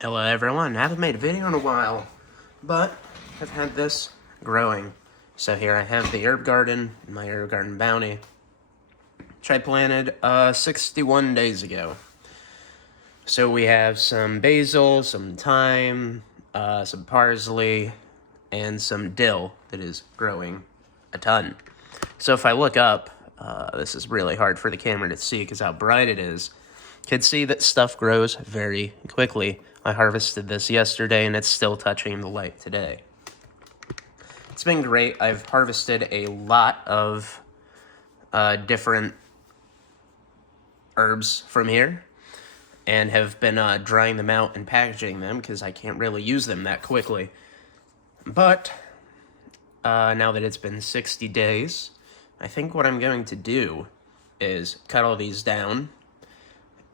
Hello everyone, I haven't made a video in a while, but I've had this growing. So here I have the herb garden, my Aerogarden Bounty, which I planted 61 days ago. So we have some basil, some thyme, some parsley, and some dill that is growing a ton. So if I look up, this is really hard for the camera to see because how bright it is. You can see that stuff grows very quickly. I harvested this yesterday and it's still touching the light today. It's been great. I've harvested a lot of different herbs from here and have been drying them out and packaging them because I can't really use them that quickly. But now that it's been 60 days, I think what I'm going to do is cut all these down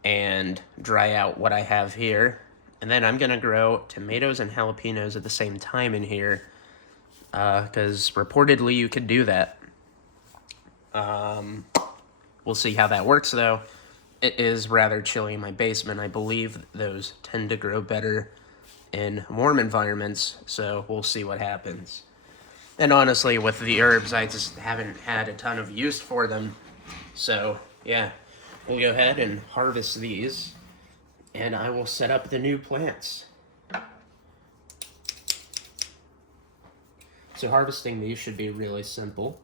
and dry out what I have here. And then I'm going to grow tomatoes and jalapenos at the same time in here because reportedly you could do that. We'll see how that works though. It is rather chilly in my basement. I believe those tend to grow better in warm environments, so we'll see what happens. And honestly, with the herbs, I just haven't had a ton of use for them. So, yeah, we'll go ahead and harvest these, and I will set up the new plants. So harvesting these should be really simple.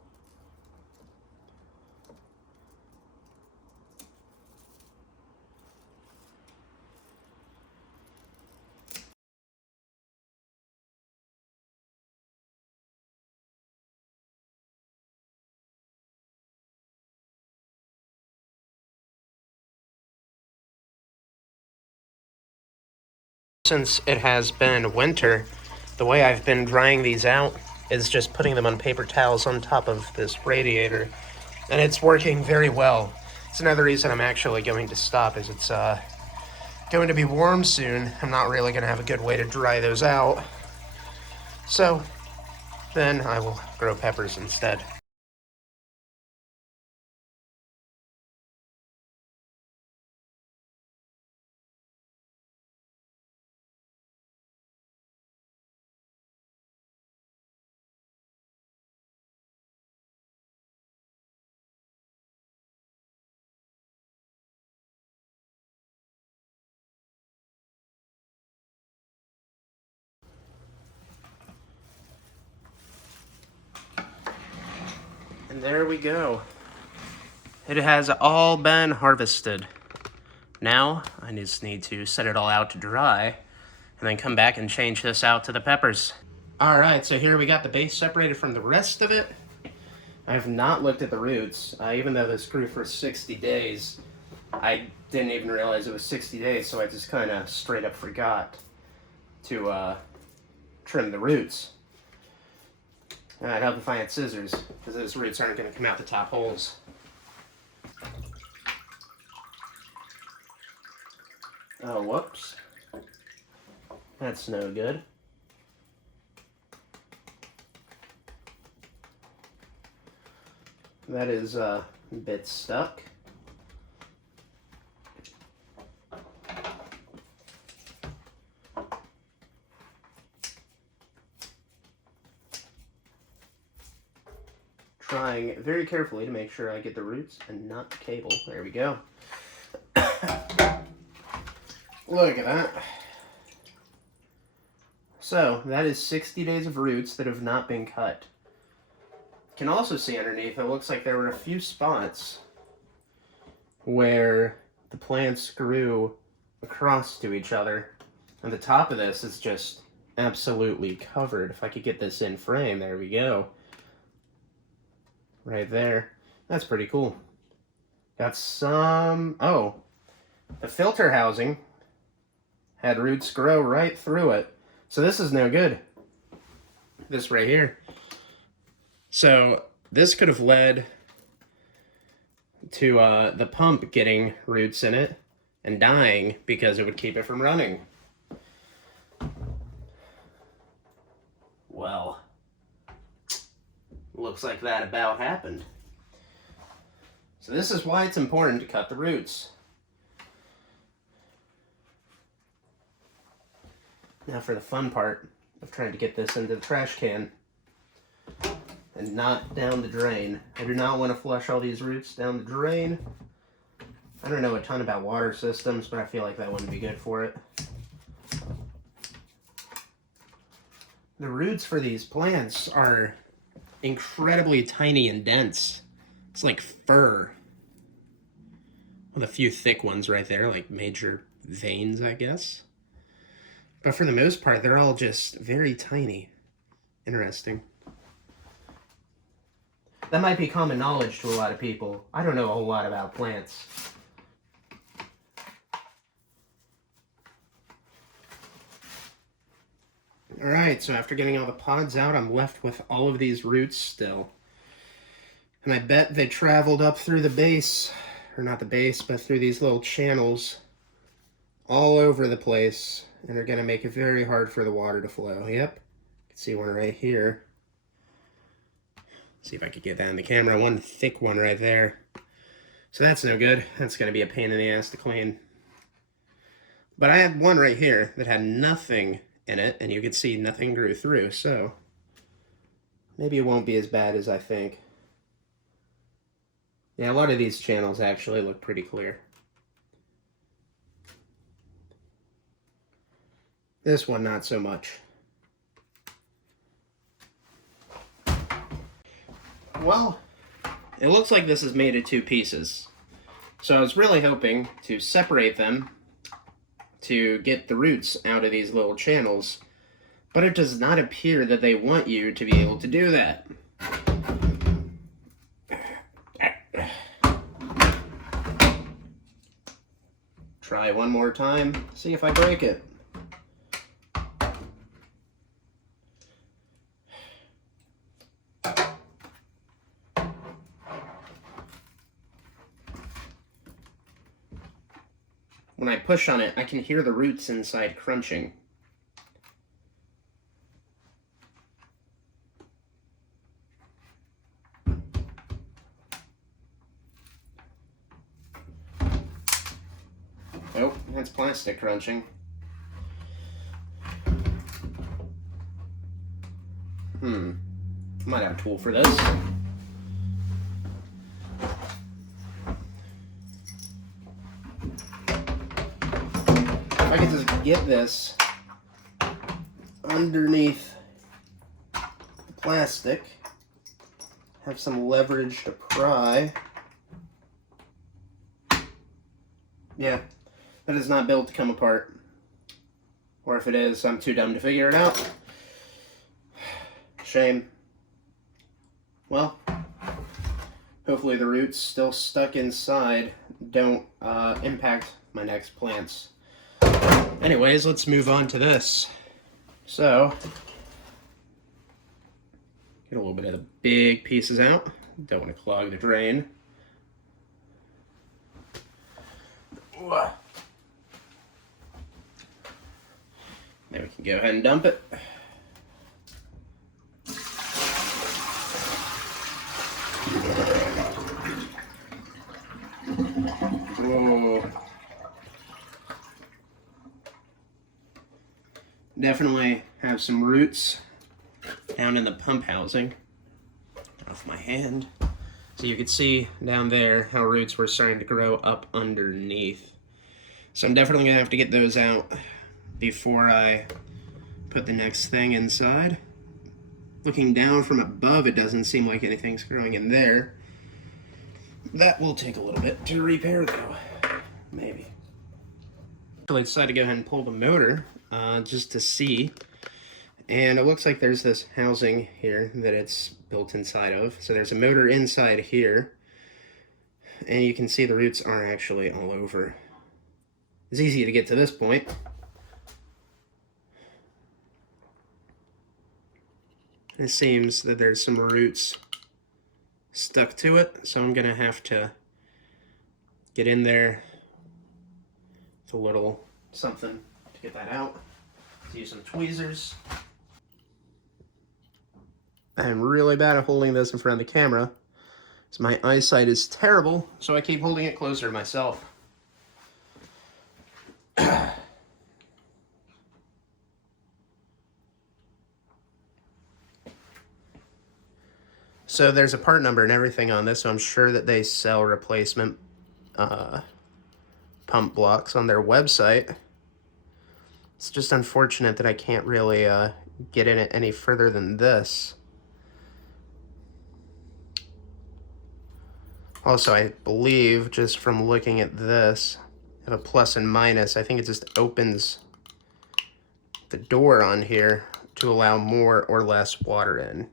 Since it has been winter, the way I've been drying these out is just putting them on paper towels on top of this radiator, and it's working very well. It's another reason I'm actually going to stop, is it's going to be warm soon. I'm not really going to have a good way to dry those out, so then I will grow peppers instead. And there we go. It has all been harvested. Now, I just need to set it all out to dry, and then come back and change this out to the peppers. Alright, so here we got the base separated from the rest of it. I have not looked at the roots, even though this grew for 60 days. I didn't even realize it was 60 days, so I just kind of straight up forgot to trim the roots. I'd help if I had scissors, because those roots aren't going to come out the top holes. Oh, whoops. That's no good. That is a bit stuck. Trying very carefully to make sure I get the roots and not the cable. There we go. Look at that. So, that is 60 days of roots that have not been cut. You can also see underneath, it looks like there were a few spots where the plants grew across to each other. And the top of this is just absolutely covered. If I could get this in frame, there we go. Right there. That's pretty cool. Got some... Oh, the filter housing had roots grow right through it. So this is no good. This right here. So this could have led to the pump getting roots in it and dying because it would keep it from running. Well, looks like that about happened. So this is why it's important to cut the roots. Now for the fun part of trying to get this into the trash can and not down the drain. I do not want to flush all these roots down the drain. I don't know a ton about water systems, but I feel like that wouldn't be good for it. The roots for these plants are incredibly tiny and dense. It's like fur. With a few thick ones right there, like major veins, I guess. But for the most part, they're all just very tiny. Interesting. That might be common knowledge to a lot of people. I don't know a whole lot about plants. Alright, so after getting all the pods out, I'm left with all of these roots still. And I bet they traveled up through the base, or not the base, but through these little channels all over the place, and are going to make it very hard for the water to flow. Yep, you can see one right here. See if I could get that in the camera. One thick one right there. So that's no good. That's going to be a pain in the ass to clean. But I had one right here that had nothing in it, and you could see nothing grew through, so maybe it won't be as bad as I think. Yeah, a lot of these channels actually look pretty clear. This one, not so much. Well, it looks like this is made of two pieces. So I was really hoping to separate them to get the roots out of these little channels, but it does not appear that they want you to be able to do that. Try one more time, see if I break it. When I push on it, I can hear the roots inside crunching. Oh, that's plastic crunching. Might have a tool for this. If I could just get this underneath the plastic, have some leverage to pry. Yeah, that is not built to come apart. Or if it is, I'm too dumb to figure it out. Shame. Well, hopefully the roots still stuck inside don't impact my next plants. Anyways, let's move on to this. So, get a little bit of the big pieces out. Don't want to clog the drain. Then we can go ahead and dump it. Whoa. Definitely have some roots down in the pump housing. Off my hand. So you could see down there how roots were starting to grow up underneath. So I'm definitely going to have to get those out before I put the next thing inside. Looking down from above, it doesn't seem like anything's growing in there. That will take a little bit to repair though, maybe. So I decided to go ahead and pull the motor just to see. And it looks like there's this housing here that it's built inside of. So there's a motor inside here. And you can see the roots are actually all over. It's easy to get to this point. It seems that there's some roots stuck to it, so I'm gonna have to get in there with a little something to get that out. Let's use some tweezers. I'm really bad at holding this in front of the camera, so my eyesight is terrible, so I keep holding it closer to myself. So there's a part number and everything on this, so I'm sure that they sell replacement pump blocks on their website. It's just unfortunate that I can't really get in it any further than this. Also, I believe, just from looking at this, I have a plus and minus. I think it just opens the door on here to allow more or less water in.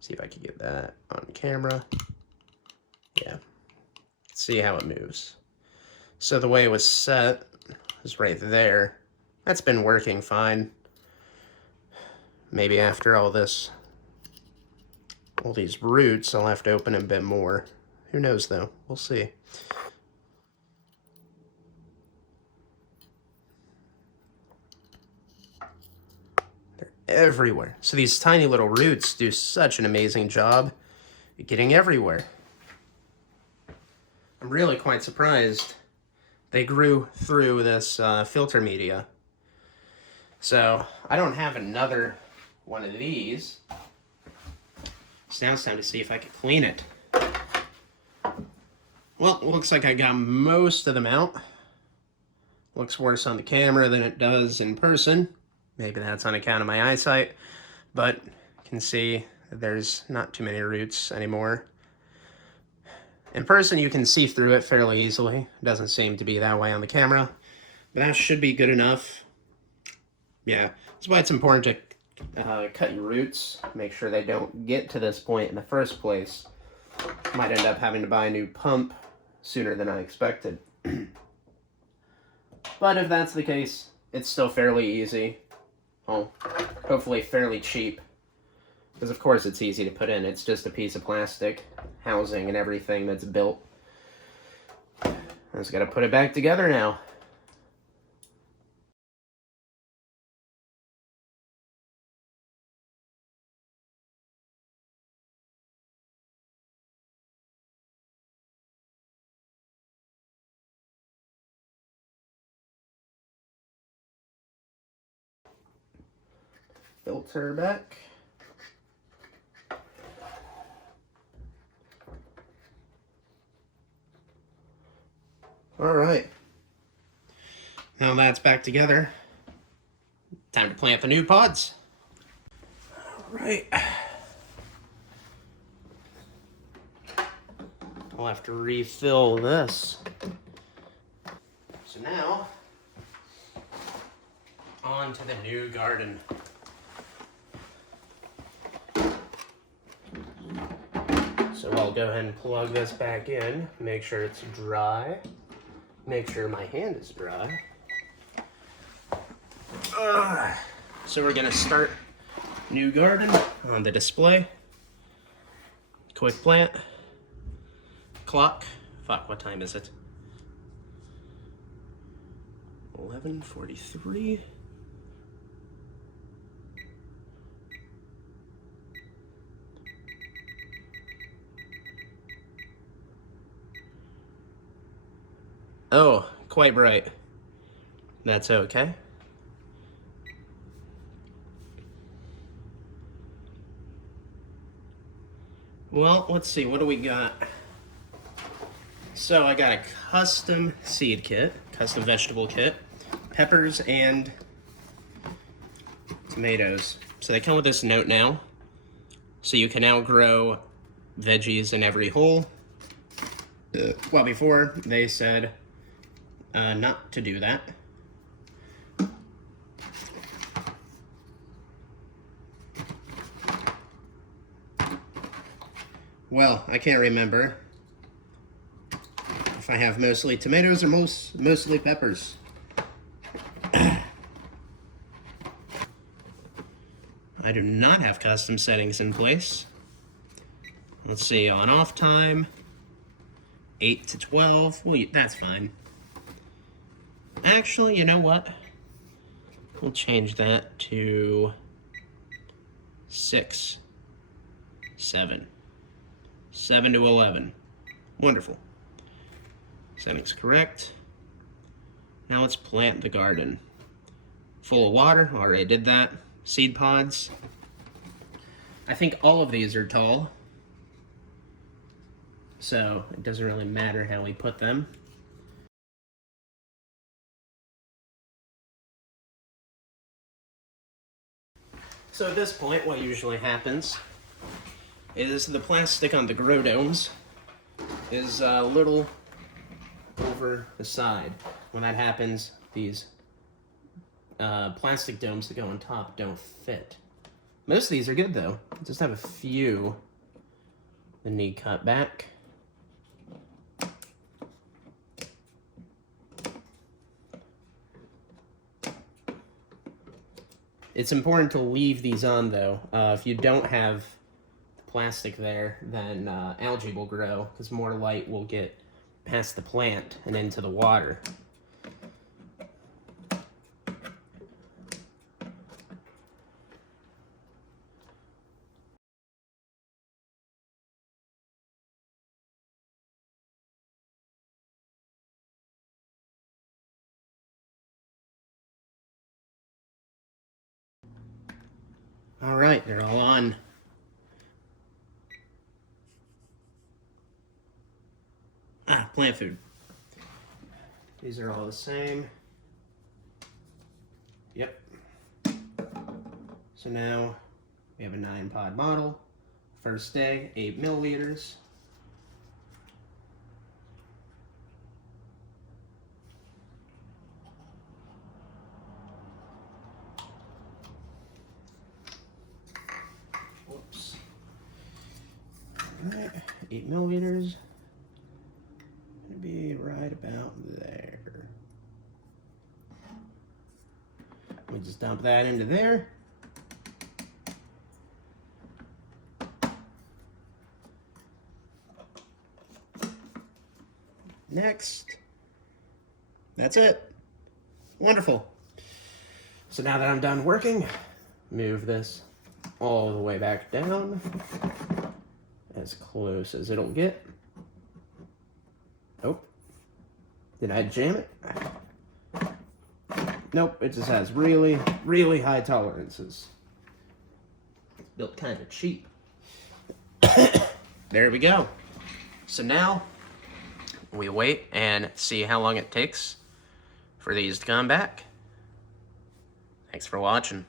See if I can get that on camera. Yeah. See how it moves. So the way it was set is right there. That's been working fine. Maybe after all these roots, I'll have to open a bit more. Who knows though? We'll see. They're everywhere. So these tiny little roots do such an amazing job at getting everywhere. I'm really quite surprised they grew through this filter media. So I don't have another one of these. So now it's time to see if I can clean it. Well, it looks like I got most of them out. Looks worse on the camera than it does in person. Maybe that's on account of my eyesight, but you can see that there's not too many roots anymore. In person, you can see through it fairly easily. It doesn't seem to be that way on the camera, but that should be good enough. Yeah, that's why it's important to cut your roots, make sure they don't get to this point in the first place. Might end up having to buy a new pump sooner than I expected. But if that's the case, it's still fairly easy. Well, hopefully fairly cheap. Because of course it's easy to put in. It's just a piece of plastic, housing and everything that's built. I just gotta put it back together now. Filter back. All right. Now that's back together. Time to plant the new pods. All right. I'll have to refill this. So now, on to the new garden. So I'll go ahead and plug this back in, make sure it's dry, make sure my hand is dry. So we're gonna start new garden on the display. Quick plant. Clock. Fuck, what time is it? 11:43. Oh, quite bright. That's okay. Well, let's see, what do we got? So I got a custom seed kit, custom vegetable kit, peppers and tomatoes. So they come with this note now. So you can now grow veggies in every hole. Well, before they said not to do that. Well, I can't remember if I have mostly tomatoes or mostly peppers. I do not have custom settings in place. Let's see, on off time, 8 to 12. Well, that's fine. Actually, you know what? We'll change that to 6, 7. 7 to 11. Wonderful. Settings correct. Now let's plant the garden. Full of water, already did that. Seed pods. I think all of these are tall. so it doesn't really matter how we put them. So at this point, what usually happens is the plastic on the grow domes is a little over the side. When that happens, these plastic domes that go on top don't fit. Most of these are good though. Just have a few that need cut back. It's important to leave these on though. If you don't have plastic there, then algae will grow because more light will get past the plant and into the water. All right, they're all on. Plant food. These are all the same. Yep. So now we have a 9-pod model. First day, 8 milliliters. Whoops. All right, 8 milliliters. Gonna be right about there. We just dump that into there. Next. That's it. Wonderful. So now that I'm done working, move this all the way back down as close as it'll get. Oh, did I jam it? Nope, it just has really, really high tolerances. It's built kind of cheap. There we go. So now we wait and see how long it takes for these to come back. Thanks for watching.